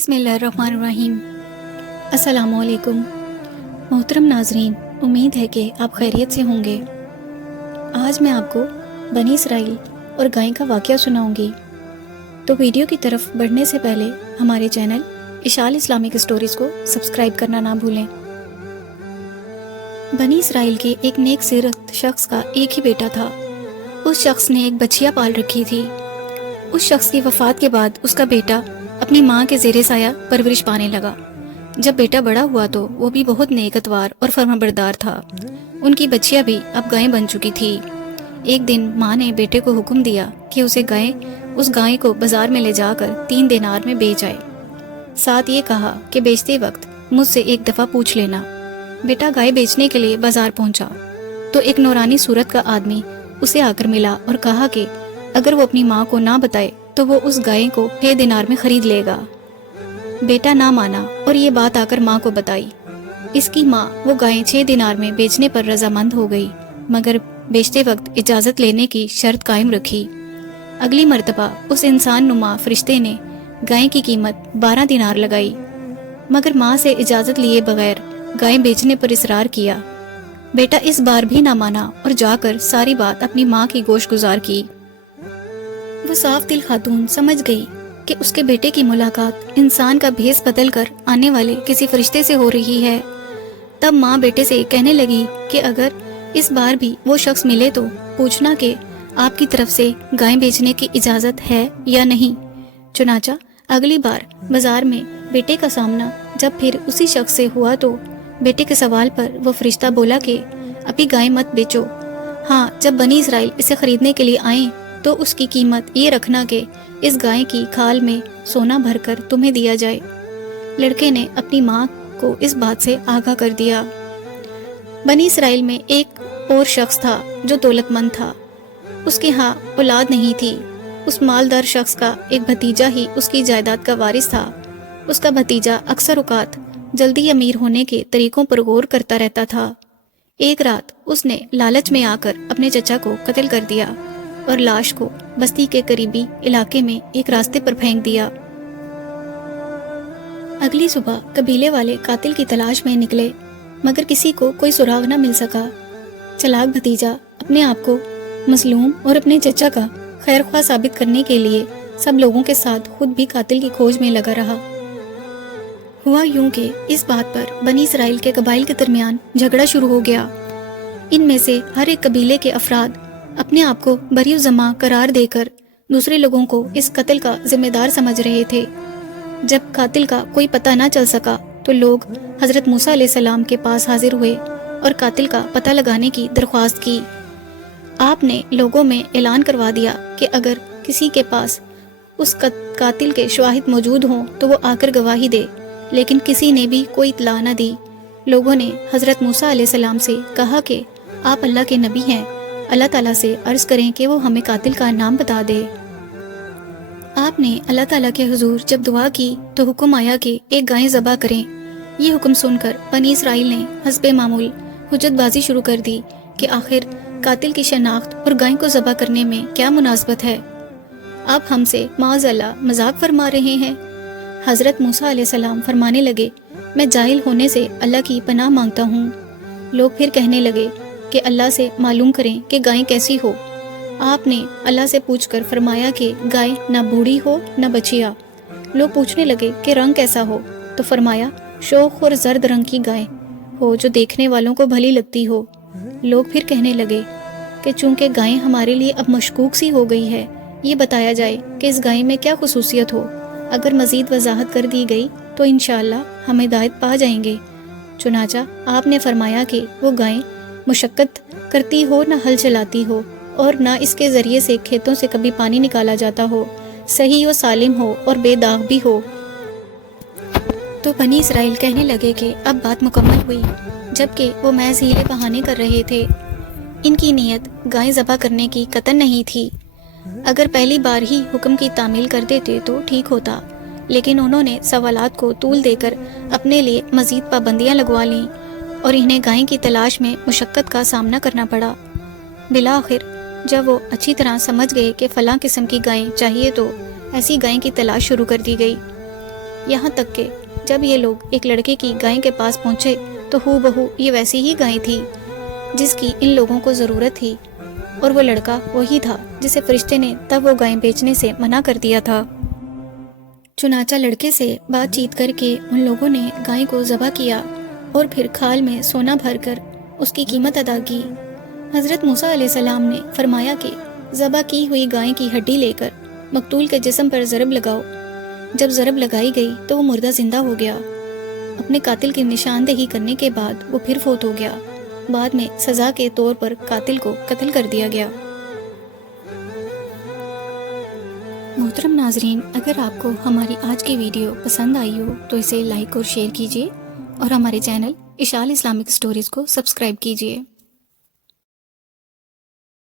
بسم اللہ الرحمن الرحیم۔ السلام علیکم محترم ناظرین، امید ہے کہ آپ خیریت سے ہوں گے۔ آج میں آپ کو بنی اسرائیل اور گائے کا واقعہ سناؤں گی، تو ویڈیو کی طرف بڑھنے سے پہلے ہمارے چینل اشال اسلامک اسٹوریز کو سبسکرائب کرنا نہ بھولیں۔ بنی اسرائیل کے ایک نیک سیرت شخص کا ایک ہی بیٹا تھا۔ اس شخص نے ایک بچیا پال رکھی تھی۔ اس شخص کی وفات کے بعد اس کا بیٹا اپنی ماں کے زیر سایہ پرورش پانے لگا۔ جب بیٹا بڑا ہوا تو وہ بھی بہت نیک اتوار اور فرمانبردار تھا۔ ان کی بچیا بھی اب گائے بن چکی تھی۔ ایک دن ماں نے بیٹے کو حکم دیا کہ اس گائے کو بازار میں لے جا کر 3 دینار میں بیچ آئے۔ ساتھ یہ کہا کہ بیچتے وقت مجھ سے ایک دفعہ پوچھ لینا۔ بیٹا گائے بیچنے کے لیے بازار پہنچا تو ایک نورانی صورت کا آدمی اسے آ کر ملا اور کہا کہ اگر وہ اپنی ماں کو نہ بتائے تو وہ اس گائے کو 6 دینار میں خرید لے گا۔ بیٹا نہ مانا اور یہ بات آ کر ماں کو بتائی۔ اس کی ماں وہ گائے 6 دینار میں بیچنے پر رضامند ہو گئی، مگر بیچتے وقت اجازت لینے کی شرط قائم رکھی۔ اگلی مرتبہ اس انسان نما فرشتے نے گائے کی قیمت 12 دینار لگائی، مگر ماں سے اجازت لیے بغیر گائے بیچنے پر اصرار کیا۔ بیٹا اس بار بھی نہ مانا اور جا کر ساری بات اپنی ماں کی گوش گزار کی۔ وہ صاف دل خاتون سمجھ گئی کہ اس کے بیٹے کی ملاقات انسان کا بھیس بدل کر آنے والے کسی فرشتے سے ہو رہی ہے۔ تب ماں بیٹے سے کہنے لگی کہ اگر اس بار بھی وہ شخص ملے تو پوچھنا کہ آپ کی طرف سے گائے بیچنے کی اجازت ہے یا نہیں۔ چنانچہ اگلی بار بازار میں بیٹے کا سامنا جب پھر اسی شخص سے ہوا تو بیٹے کے سوال پر وہ فرشتہ بولا کہ ابھی گائے مت بیچو، ہاں جب بنی اسرائیل اسے خریدنے کے لیے آئیں تو اس کی قیمت یہ رکھنا کہ اس گائے کی کھال میں سونا بھر کر تمہیں دیا جائے۔ لڑکے نے اپنی ماں کو اس بات سے آگاہ کر دیا۔ بنی اسرائیل میں ایک اور شخص تھا جو دولت مند تھا۔ اس کے ہاں اولاد نہیں تھی۔ اس مالدار شخص کا ایک بھتیجا ہی اس کی جائیداد کا وارث تھا۔ اس کا بھتیجا اکثر اوقات جلدی امیر ہونے کے طریقوں پر غور کرتا رہتا تھا۔ ایک رات اس نے لالچ میں آ کر اپنے چچا کو قتل کر دیا اور لاش کو بستی کے قریبی علاقے میں ایک راستے پر پھینک دیا۔ اگلی صبح قبیلے والے قاتل کی تلاش میں نکلے، مگر کسی کو کوئی سراغ نہ مل سکا۔ چلاک بھتیجا اپنے آپ کو مظلوم اور اپنے چچا کا خیر خواہ ثابت کرنے کے لیے سب لوگوں کے ساتھ خود بھی قاتل کی کھوج میں لگا رہا۔ ہوا یوں کہ اس بات پر بنی اسرائیل کے قبائل کے درمیان جھگڑا شروع ہو گیا۔ ان میں سے ہر ایک قبیلے کے افراد اپنے آپ کو بری الذمہ قرار دے کر دوسرے لوگوں کو اس قتل کا ذمہ دار سمجھ رہے تھے۔ جب قاتل کا کوئی پتہ نہ چل سکا تو لوگ حضرت موسیٰ علیہ السلام کے پاس حاضر ہوئے اور قاتل کا پتہ لگانے کی درخواست کی۔ آپ نے لوگوں میں اعلان کروا دیا کہ اگر کسی کے پاس اس قاتل کے شواہد موجود ہوں تو وہ آ کر گواہی دے، لیکن کسی نے بھی کوئی اطلاع نہ دی۔ لوگوں نے حضرت موسیٰ علیہ السلام سے کہا کہ آپ اللہ کے نبی ہیں، اللہ تعالیٰ سے عرض کریں کہ وہ ہمیں قاتل کا نام بتا دے۔ آپ نے اللہ تعالیٰ کے حضور جب دعا کی تو حکم آیا کہ ایک گائے ذبح کریں۔ یہ حکم سن کر بنی اسرائیل نے حسب معمول حجت بازی شروع کر دی کہ آخر قاتل کی شناخت اور گائے کو ذبح کرنے میں کیا مناسبت ہے؟ آپ ہم سے معاذ اللہ مذاق فرما رہے ہیں؟ حضرت موسیٰ علیہ السلام فرمانے لگے، میں جاہل ہونے سے اللہ کی پناہ مانگتا ہوں۔ لوگ پھر کہنے لگے کہ اللہ سے معلوم کریں کہ گائے کیسی ہو۔ آپ نے اللہ سے پوچھ کر فرمایا کہ گائے نہ بوڑھی ہو نہ بچیا۔ لوگ پوچھنے لگے کہ رنگ کیسا ہو، تو فرمایا شوخ اور زرد رنگ کی گائے ہو جو دیکھنے والوں کو بھلی لگتی ہو۔ لوگ پھر کہنے لگے کہ چونکہ گائے ہمارے لیے اب مشکوک سی ہو گئی ہے، یہ بتایا جائے کہ اس گائے میں کیا خصوصیت ہو۔ اگر مزید وضاحت کر دی گئی تو انشاءاللہ ہم ہدایت پا جائیں گے۔ چنانچہ آپ نے فرمایا کہ وہ گائے مشقت کرتی ہو نہ ہل چلاتی ہو، اور نہ اس کے ذریعے سے کھیتوں سے کبھی پانی نکالا جاتا ہو، صحیح و سالم ہو اور بے داغ بھی ہو۔ تو بنی اسرائیل کہنے لگے کہ اب بات مکمل ہوئی، جبکہ وہ محض ہیلے بہانے کر رہے تھے۔ ان کی نیت گائے ذبح کرنے کی قطعاً نہیں تھی۔ اگر پہلی بار ہی حکم کی تعمیل کر دیتے تو ٹھیک ہوتا، لیکن انہوں نے سوالات کو طول دے کر اپنے لیے مزید پابندیاں لگوا لیں اور انہیں گائے کی تلاش میں مشقت کا سامنا کرنا پڑا۔ بالآخر جب وہ اچھی طرح سمجھ گئے کہ فلاں قسم کی گائیں چاہیے تو ایسی گائیں کی تلاش شروع کر دی گئی۔ یہاں تک کہ جب یہ لوگ ایک لڑکے کی گائے کے پاس پہنچے تو ہو بہو یہ ویسی ہی گائے تھی جس کی ان لوگوں کو ضرورت تھی، اور وہ لڑکا وہی تھا جسے فرشتے نے تب وہ گائیں بیچنے سے منع کر دیا تھا۔ چنانچہ لڑکے سے بات چیت کر کے ان لوگوں نے گائے کو ذبح کیا اور پھر کھال میں سونا بھر کر اس کی قیمت ادا کی۔ حضرت موسیٰ علیہ السلام نے فرمایا کہ ذبح کی ہوئی گائے کی ہڈی لے کر مقتول کے جسم پر ضرب لگاؤ۔ جب ضرب لگائی گئی تو وہ مردہ زندہ ہو گیا۔ اپنے قاتل کی نشاندہی کرنے کے بعد وہ پھر فوت ہو گیا۔ بعد میں سزا کے طور پر قاتل کو قتل کر دیا گیا۔ محترم ناظرین، اگر آپ کو ہماری آج کی ویڈیو پسند آئی ہو تو اسے لائک اور شیئر کیجیے، اور ہمارے چینل اشال اسلامک سٹوریز کو سبسکرائب کیجیے۔